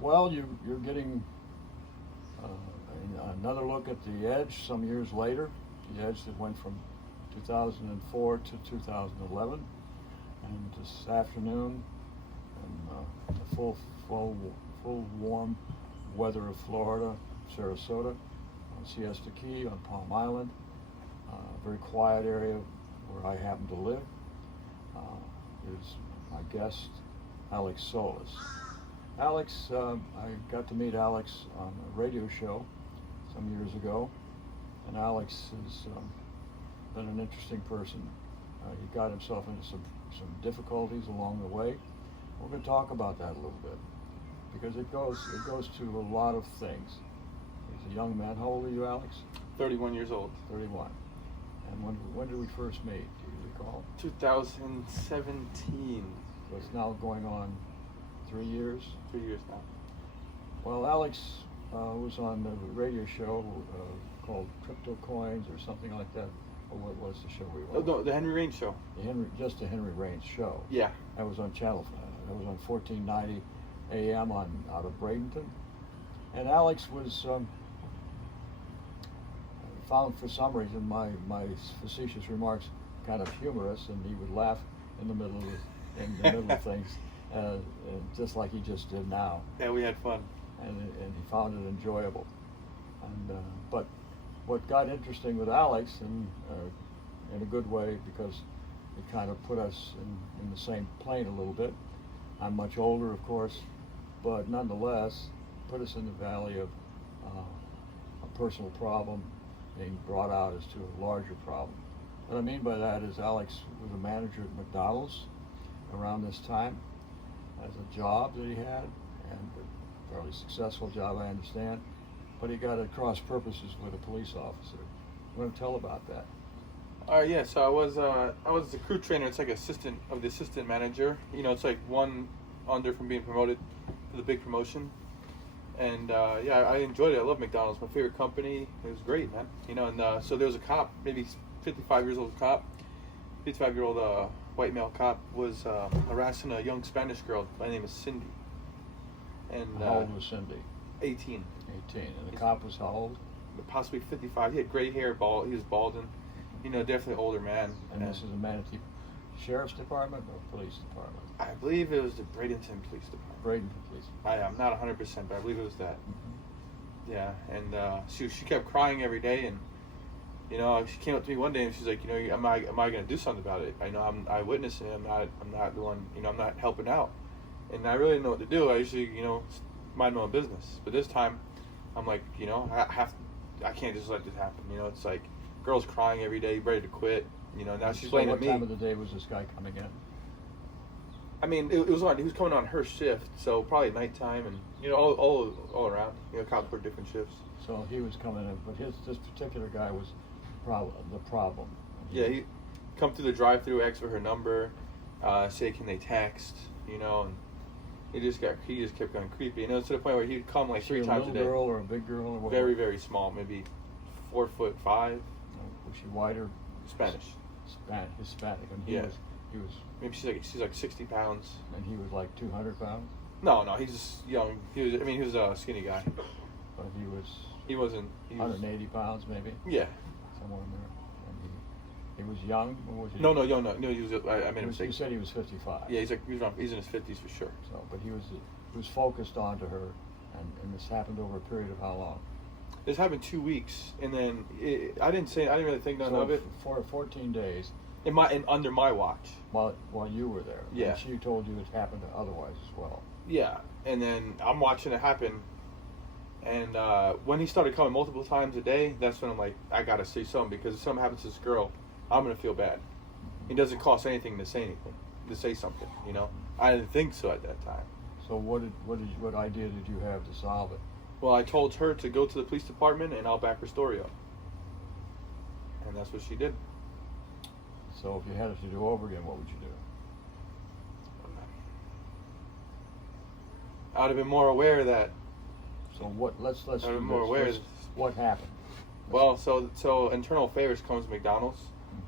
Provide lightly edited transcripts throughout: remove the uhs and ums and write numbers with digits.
Well, you're getting another look at the Edge some years later. The Edge that went from 2004 to 2011, and this afternoon, in the full warm weather of Florida, Sarasota, on Siesta Key, on Palm Island, a very quiet area where I happen to live, is my guest, Alex Solis. Alex, I got to meet Alex on a radio show some years ago, and Alex has been an interesting person. He got himself into some difficulties along the way. We're going to talk about that a little bit because it goes to a lot of things. He's a young man. How old are you, Alex? 31 years old. 31. And when did we first meet? Do you recall? 2017. So it's now going on 3 years? 3 years now. Well, Alex was on the radio show called Crypto Coins or something like that. Or what was the show we were on? No, the Henry Rain Show. Just the Henry Rains show. Yeah. That was on channel. That was on 1490 AM out of Bradenton. And Alex was found for some reason my facetious remarks kind of humorous, and he would laugh in the middle of things, just like he just did now. Yeah, we had fun. And he found it enjoyable. And but what got interesting with Alex, and in a good way, because it kind of put us in the same plane a little bit. I'm much older, of course, but nonetheless, put us in the valley of a personal problem being brought out as to a larger problem. What I mean by that is Alex was a manager at McDonald's around this time, as a job that he had, and a fairly successful job, I understand, but he got at cross purposes with a police officer. You want to tell about that? Yeah, so I was the crew trainer. It's like assistant of the assistant manager. You know, it's like one under from being promoted to the big promotion. And yeah, I enjoyed it. I love McDonald's. My favorite company. It was great, man. You know, and so there was a cop, maybe 55 years old cop, 55-year-old white male cop was harassing a young Spanish girl by the name of Cindy. And how old was Cindy? 18. 18. And the cop was how old? Possibly 55. He had gray hair, bald. He was balding. You know, definitely older man. And this is a Manatee Sheriff's Department or Police Department? I believe it was the Bradenton Police Department. Bradenton Police. I'm not 100%, but I believe it was that. Mm-hmm. Yeah, and she kept crying every day, and you know, she came up to me one day and she's like, you know, am I going to do something about it? I know I'm eyewitness, and I'm not the one, you know, I'm not helping out, and I really didn't know what to do. I usually, you know, mind my own business, but this time, I'm like, you know, I can't just let this happen. You know, it's like girls crying every day, ready to quit. You know, now she's blaming me. What time of the day was this guy coming in? I mean, it was on. He was coming on her shift, so probably nighttime, and you know, all around. You know, cops work different shifts. So he was coming in, but this particular guy was the problem. Yeah, he come through the drive-through, ask for her number, say can they text, you know, and he just kept going creepy. You know, to the point where he'd come like 3 times a day. A little girl or a big girl or what? Very, very small, maybe 4'5". Was she whiter? Spanish. Hispanic, and he was. Maybe she's like 60 pounds. And he was like 200 pounds. No, he's just young. He was a skinny guy. But he wasn't. 180 pounds maybe. Yeah. Somewhere in there. And he was young. Or was he? No. He was. I made a mistake. You said he was 55. Yeah, he's in his 50s for sure. So, but he was focused onto her, and this happened over a period of how long? This happened 2 weeks, and then I didn't really think none of it. For 14 days. Under my watch. While you were there. Yeah. And she told you it happened to otherwise as well. Yeah, and then I'm watching it happen, and when he started coming multiple times a day, that's when I'm like, I gotta say something, because if something happens to this girl, I'm gonna feel bad. It doesn't cost anything to say something. You know, I didn't think so at that time. So what idea did you have to solve it? Well, I told her to go to the police department, and I'll back her story up, and that's what she did. So if you had it to do over again, what would you do? I'd have been more aware that. So what? Let's I'd have do been more this. aware. What happened? Well, so Internal Affairs comes to McDonald's,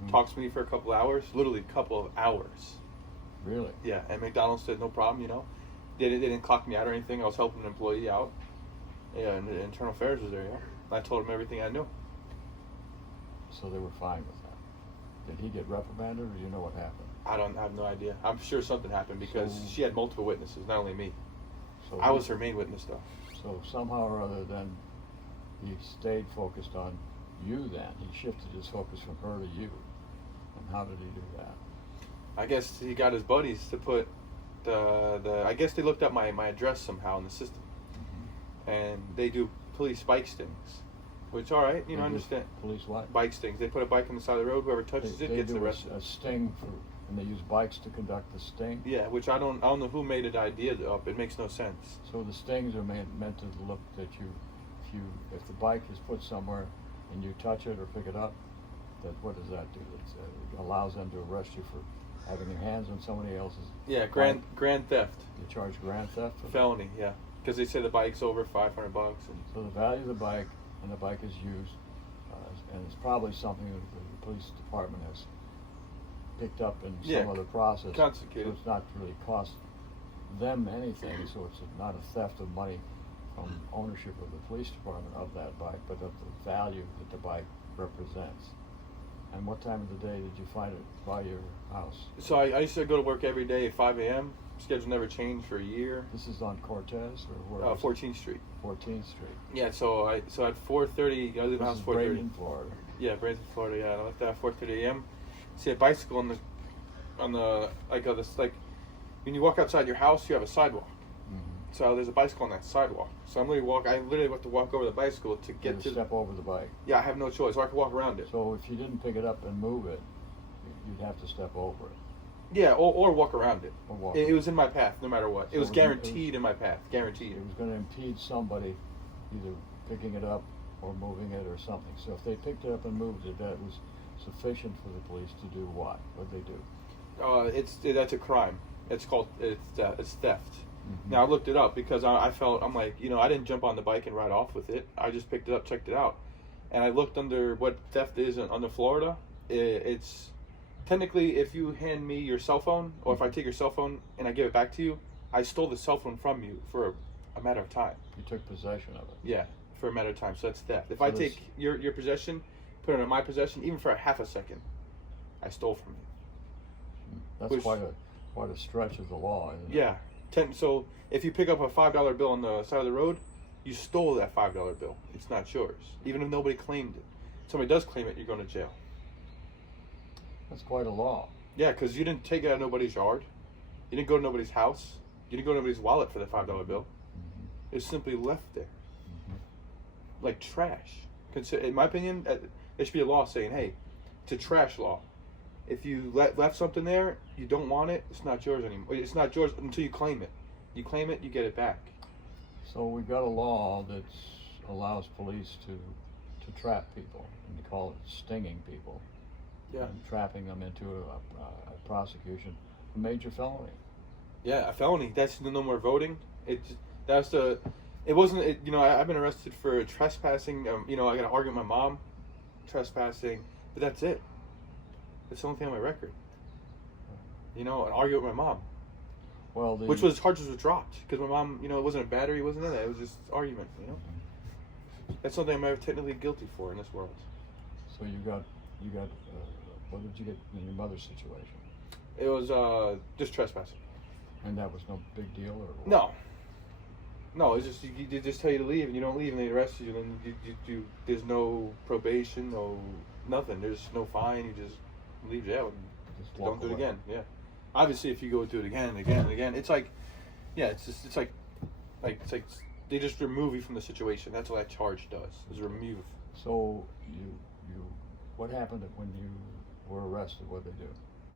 talks to me for a couple hours, literally a couple of hours. Really? Yeah, and McDonald's said no problem. You know, They didn't clock me out or anything. I was helping an employee out. Yeah, and the internal affairs was there. Yeah, I told him everything I knew. So they were fine with that. Did he get reprimanded, or do you know what happened? I have no idea. I'm sure something happened because So- she had multiple witnesses, not only me. So I was her main witness, though. So somehow or other, then he stayed focused on you. Then he shifted his focus from her to you. And how did he do that? I guess he got his buddies to put the I guess they looked up my address somehow in the system, and they do police bike stings, which all right, you know, I They do understand. Police what? Bike stings. They put a bike on the side of the road. Whoever touches They it gets do arrested. a sting and they use bikes to conduct the sting. Yeah, which I don't know who made the idea up. It makes no sense. So the stings are meant to look that if the bike is put somewhere and you touch it or pick it up, that what does that do? It allows them to arrest you for having your hands on somebody else's. Yeah, bike. grand theft, You charge grand theft. felony. Yeah, because they say the bike's over $500. So the value of the bike, and the bike is used, and it's probably something that the police department has picked up in some other process. Confiscated. So it's not really cost them anything. So it's not a theft of money from ownership of the police department of that bike, but of the value that the bike represents. And what time of the day did you find it by your house? So I used to go to work every day at 5 a.m. Schedule never changed for a year. This is on Cortez or where? 14th Street. 14th Street. Yeah, so at 4:30, I leave the This house is 4:30. Bradenton, Florida. Yeah, Bradenton, Florida. Yeah, I left at 4:30 a.m. See a bicycle on the like when you walk outside your house, you have a sidewalk. Mm-hmm. So there's a bicycle on that sidewalk. So I literally have to walk over the bicycle to get to. Step over the bike. Yeah, I have no choice, or I can walk around it. So if you didn't pick it up and move it, you'd have to step over it. Yeah, or walk around it. Or walk. It was in my path, no matter what. So It was it was- guaranteed in my path, guaranteed. It was going to impede somebody either picking it up or moving it or something. So if they picked it up and moved it, that was sufficient for the police to do what? What'd they do? That's a crime. It's theft. Mhm. Now I looked it up because I'm like, you know, I didn't jump on the bike and ride off with it. I just picked it up, checked it out, and I looked under what theft is under Florida. It's technically if you hand me your cell phone, or if I take your cell phone and I give it back to you, I stole the cell phone from you for a matter of time. You took possession of it. Yeah, for a matter of time. So that's theft. If So I this- take your possession, put it in my possession, even for a half a second, I stole from you. That's Which- quite a stretch of the law, isn't it? Yeah. So if you pick up a $5 bill on the side of the road, you stole that $5 bill. It's not yours, even if nobody claimed it. Somebody does claim it, you're going to jail. That's quite a law. Yeah, because you didn't take it out of nobody's yard. You didn't go to nobody's house. You didn't go to nobody's wallet for the $5 bill. Mhm. It was simply left there, Mhm. like trash. In my opinion, there should be a law saying, "Hey, it's a trash law. If you left something there, you don't want it. It's not yours anymore. It's not yours until you claim it. You claim it, you get it back." So we've got a law that allows police to trap people, and they call it stinging people. Yeah. And trapping them into a prosecution, a major felony. Yeah, a felony. That's no more voting. It wasn't. You know, I've been arrested for trespassing. You know, I got to argue with my mom, trespassing, but that's it. That's the only thing on my record. You know, and argue with my mom, Well, which was charges were dropped because my mom, you know, it wasn't a battery, it wasn't that. It was just argument. You know, that's something I'm technically guilty for in this world. So you got. What did you get in your mother's situation? It was just trespassing. And that was no big deal, or what? No, it's just they just tell you to leave, and you don't leave, and they arrest you. And then you there's no probation, nothing. There's no fine. You just leave jail and Just don't walk do it away. again. Yeah, obviously, if you go do it again and again and again, it's like, yeah, it's like they just remove you from the situation. That's what that charge does. Is remove. So what happened when you were arrested? What did they do?